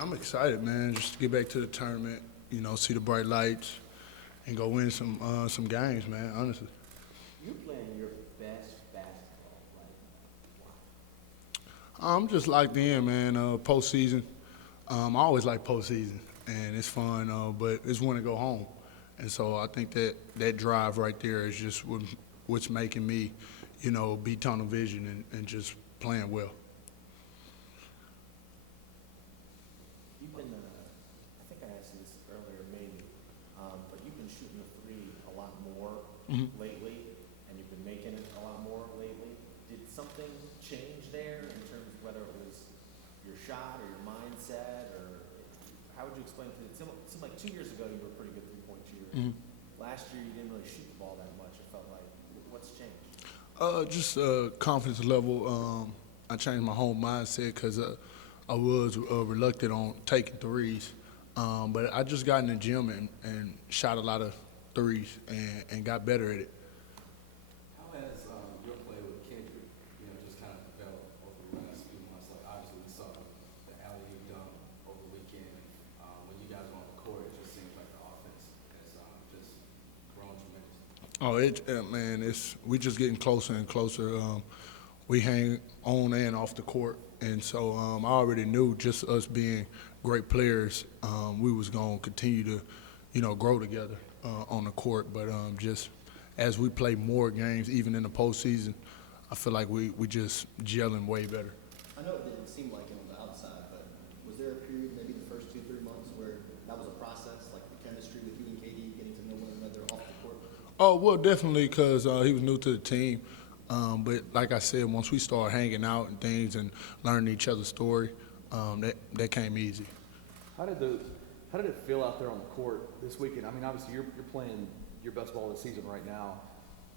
I'm excited, man. Just to get back to the tournament, see the bright lights, and go win some games, man. Honestly, You're playing your best basketball, I'm just locked in, man. Postseason, I always like postseason, and it's fun. But it's when to go home, and so I think that drive right there is just what's making me, be tunnel vision and just playing well. you've been, I think I asked you this earlier, maybe, but you've been shooting the three a lot more lately, and you've been making it a lot more lately. Did something change there in terms of whether it was your shot or your mindset, or how would you explain it? It seemed like 2 years ago you were a pretty good three-point shooter. Last year you didn't really shoot the ball that much, it felt like. What's changed? Just confidence level. I changed my whole mindset because I was reluctant on taking threes. But I just got in the gym and shot a lot of threes and got better at it. How has your play with Kendrick, just kind of developed over the last few months? Like, obviously, we saw the alley-oop dunk over the weekend. When you guys were on the court, it just seems like the offense has just grown tremendously. Man, we just getting closer and closer. We hang on and off the court, and so I already knew just us being great players, we was gonna continue to, grow together on the court. But just as we play more games, even in the postseason, I feel like we just gelling way better. I know it didn't seem like it on the outside, but was there a period, maybe the first 2-3 months, where that was a process, like the chemistry with you and KD, getting to know one another off the court? Oh, well, definitely, because he was new to the team. But like I said, once we started hanging out and things and learning each other's story, that came easy. How did it feel out there on the court this weekend? I mean, obviously you're playing your best ball of the season right now.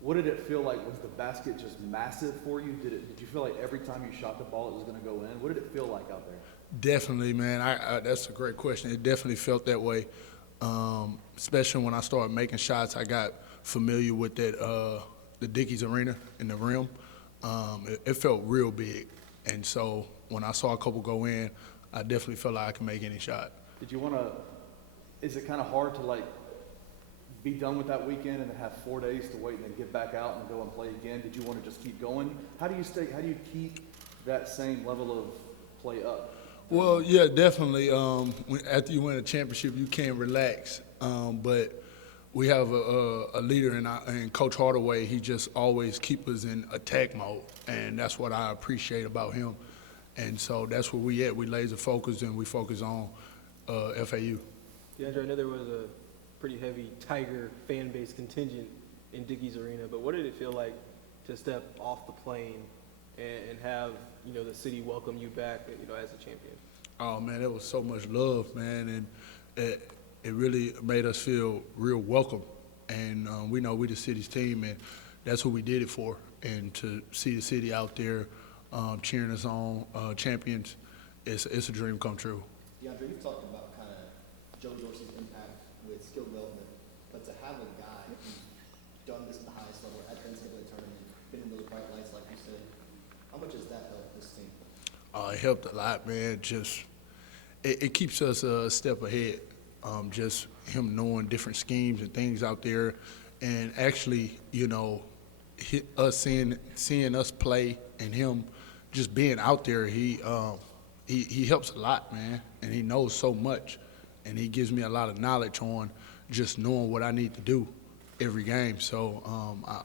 What did it feel like? Was the basket just massive for you? Did you feel like every time you shot the ball it was going to go in? What did it feel like out there? Definitely, man. That's a great question. It definitely felt that way, especially when I started making shots. I got familiar with that the Dickies Arena in the rim. It felt real big, and so when I saw a couple go in, I definitely felt like I could make any shot. Did you want to? Is it kind of hard to be done with that weekend and then have 4 days to wait and then get back out and go and play again? Did you want to just keep going? How do you keep that same level of play up? Well, yeah, definitely. After you win a championship, you can't relax. But we have a leader in Coach Hardaway. He just always keeps us in attack mode, and that's what I appreciate about him. And so that's where we at. We laser focused and we focus on FAU. DeAndre, I know there was a pretty heavy Tiger fan base contingent in Dickies Arena, but what did it feel like to step off the plane and have the city welcome you back as a champion? Oh man, it was so much love, man, and it really made us feel real welcome. And we know we the city's team, and that's what we did it for. And to see the city out there cheering us on, champions, it's a dream come true. DeAndre, you've talked about kind of Joe Dorsey's impact with skill development, but to have a guy who's done this at the highest level at the NCAA tournament, been in those bright lights, like you said, how much has that helped this team? It helped a lot, man. Just it keeps us a step ahead. Just him knowing different schemes and things out there, and actually, us seeing us play and him just being out there, he helps a lot, man, and he knows so much, and he gives me a lot of knowledge on just knowing what I need to do every game. So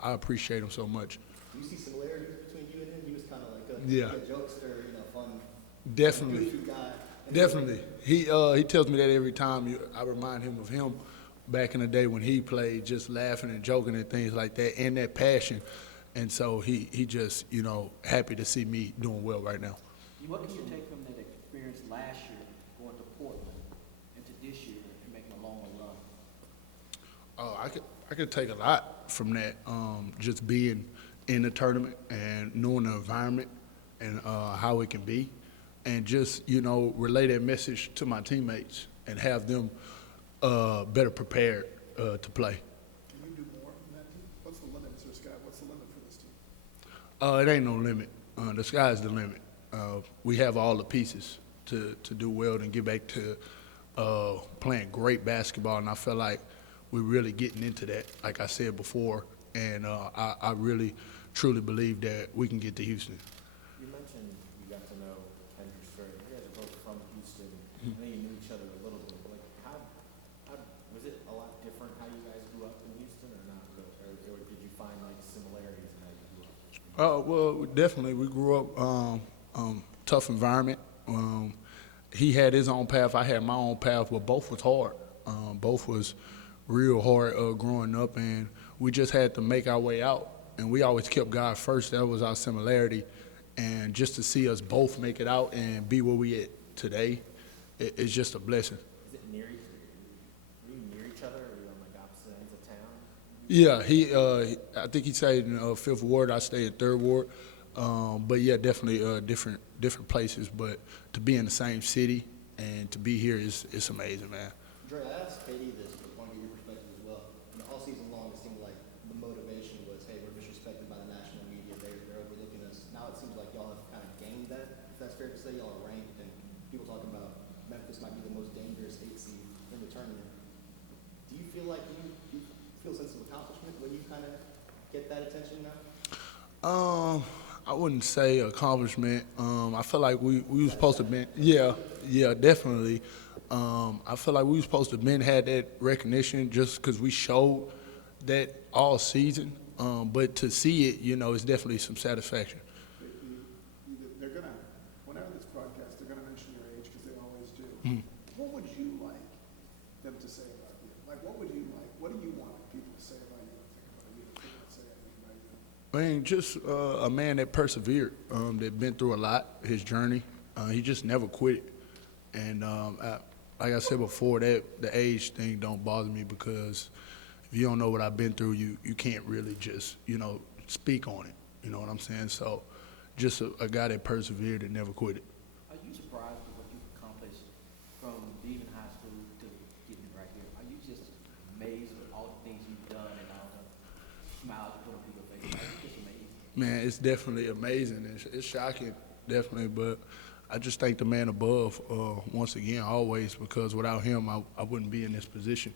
I appreciate him so much. Do you see similarities between you and him? He was kind of like a jokester, fun, Definitely. goofy guy. Definitely. He tells me that every time I remind him of him back in the day when he played, just laughing and joking and things like that, and that passion. And so he just, happy to see me doing well right now. What can you take from that experience last year going to Portland into this year and making a longer run? Oh, I could take a lot from that, just being in the tournament and knowing the environment and how it can be, and just, relay that message to my teammates and have them better prepared to play. Can you do more than that? What's the limit to the sky? What's the limit for this team? It ain't no limit. The sky's the limit. We have all the pieces to do well and get back to playing great basketball. And I feel like we're really getting into that, like I said before. And I really, truly believe that we can get to Houston. You mentioned you got to know Kendrick. You guys are both from Houston. I know you knew each other a little bit. But like, how was it a lot different how you guys grew up in Houston, or not really? Or did you find like similarities in how you grew up? Well, definitely. We grew up tough environment. He had his own path. I had my own path, but both was hard. Both was real hard growing up, and we just had to make our way out. And we always kept God first. That was our similarity. And just to see us both make it out and be where we at today, it's just a blessing. Is it near each? Were you near each other, or were you on like opposite ends of town? Yeah, I think he stayed in Fifth Ward. I stayed in Third Ward. But yeah, definitely different places. But to be in the same city and to be here it's amazing, man. Dre, I asked Katie this, but I want to get your perspective as well. All season long, it seemed like the motivation was, hey, we're disrespected by the national media. They're overlooking us. Now it seems like y'all have kind of gained that, if that's fair to say. Y'all are ranked, and people talking about Memphis might be the most dangerous 8 seed in the tournament. Do you feel like you feel a sense of accomplishment when you kind of get that attention now? I wouldn't say accomplishment. I feel like we was supposed to be, yeah, definitely. I feel like we was supposed to have been had that recognition just because we showed that all season. But to see it, it's definitely some satisfaction. They're gonna, whenever this broadcast, they're gonna mention your age because they always do. What would you like them to say about you? Like, what do you want people to say about you and think about you that they don't say anything about you? I mean, just a man that persevered, that been through a lot, his journey. He just never quit. And like I said before, the age thing don't bother me because if you don't know what I've been through, you can't really just, speak on it. You know what I'm saying? So just a guy that persevered and never quit it. Are you surprised with what you've accomplished from leaving high school to getting right here? Are you just amazed with all the things you've done and all the smiles you put on people's faces? Are you just amazed? Man, it's definitely amazing. It's shocking, definitely, but I just thank the man above, once again, always, because without him, I wouldn't be in this position.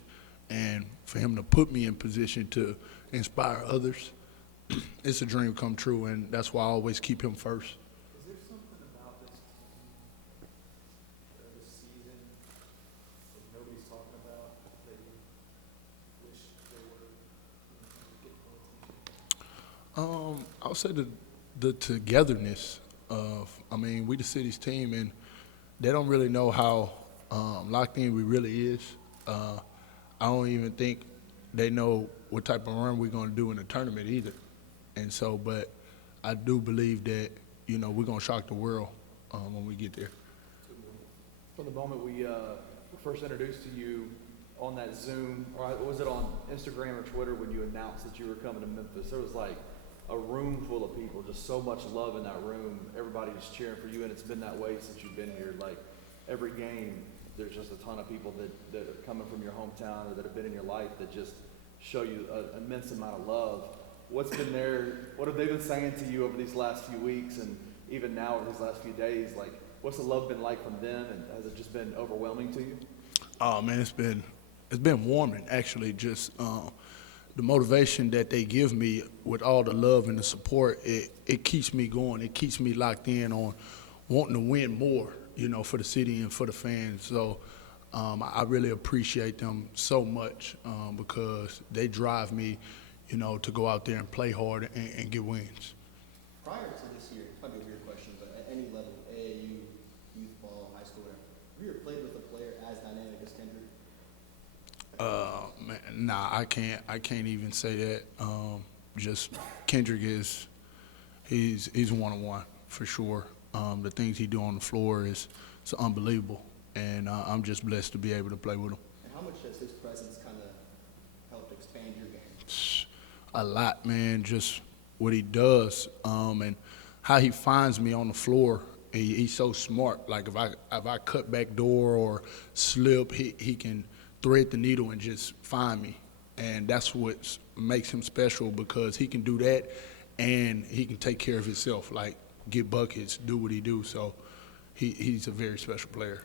And for him to put me in position to inspire others, it's a dream come true, and that's why I always keep him first. Is there something about this team or this season that nobody's talking about that you wish they were getting more attention? I'll say the togetherness of, we the city's team, and they don't really know how locked in we really is. I don't even think they know what type of run we're going to do in the tournament either. And so, but I do believe that, we're going to shock the world when we get there. From the moment we were first introduced to you on that Zoom, or was it on Instagram or Twitter when you announced that you were coming to Memphis, there was like a room full of people, just so much love in that room. Everybody just cheering for you, and it's been that way since you've been here. Like every game, there's just a ton of people that are coming from your hometown or that have been in your life that just show you an immense amount of love. What's been there? What have they been saying to you over these last few weeks and even now over these last few days? Like, what's the love been like from them, and has it just been overwhelming to you? Oh man, it's been warming actually. Just the motivation that they give me with all the love and the support, it keeps me going. It keeps me locked in on wanting to win more, for the city and for the fans. So I really appreciate them so much because they drive me, to go out there and play hard and get wins. Prior to this year, it's probably a weird question, but at any level, AAU, youth ball, high school, whatever, have you ever played with a player as dynamic as Kendrick? Man, nah, I can't even say that. Just Kendrick he's one-on-one for sure. The things he do on the floor is unbelievable, and I'm just blessed to be able to play with him. And how much has his presence kind of helped expand your game? A lot, man. Just what he does, and how he finds me on the floor. He's so smart. Like if I cut back door or slip, he can thread the needle and just find me, and that's what makes him special because he can do that, and he can take care of himself. Like get buckets, do what he do. So he's a very special player.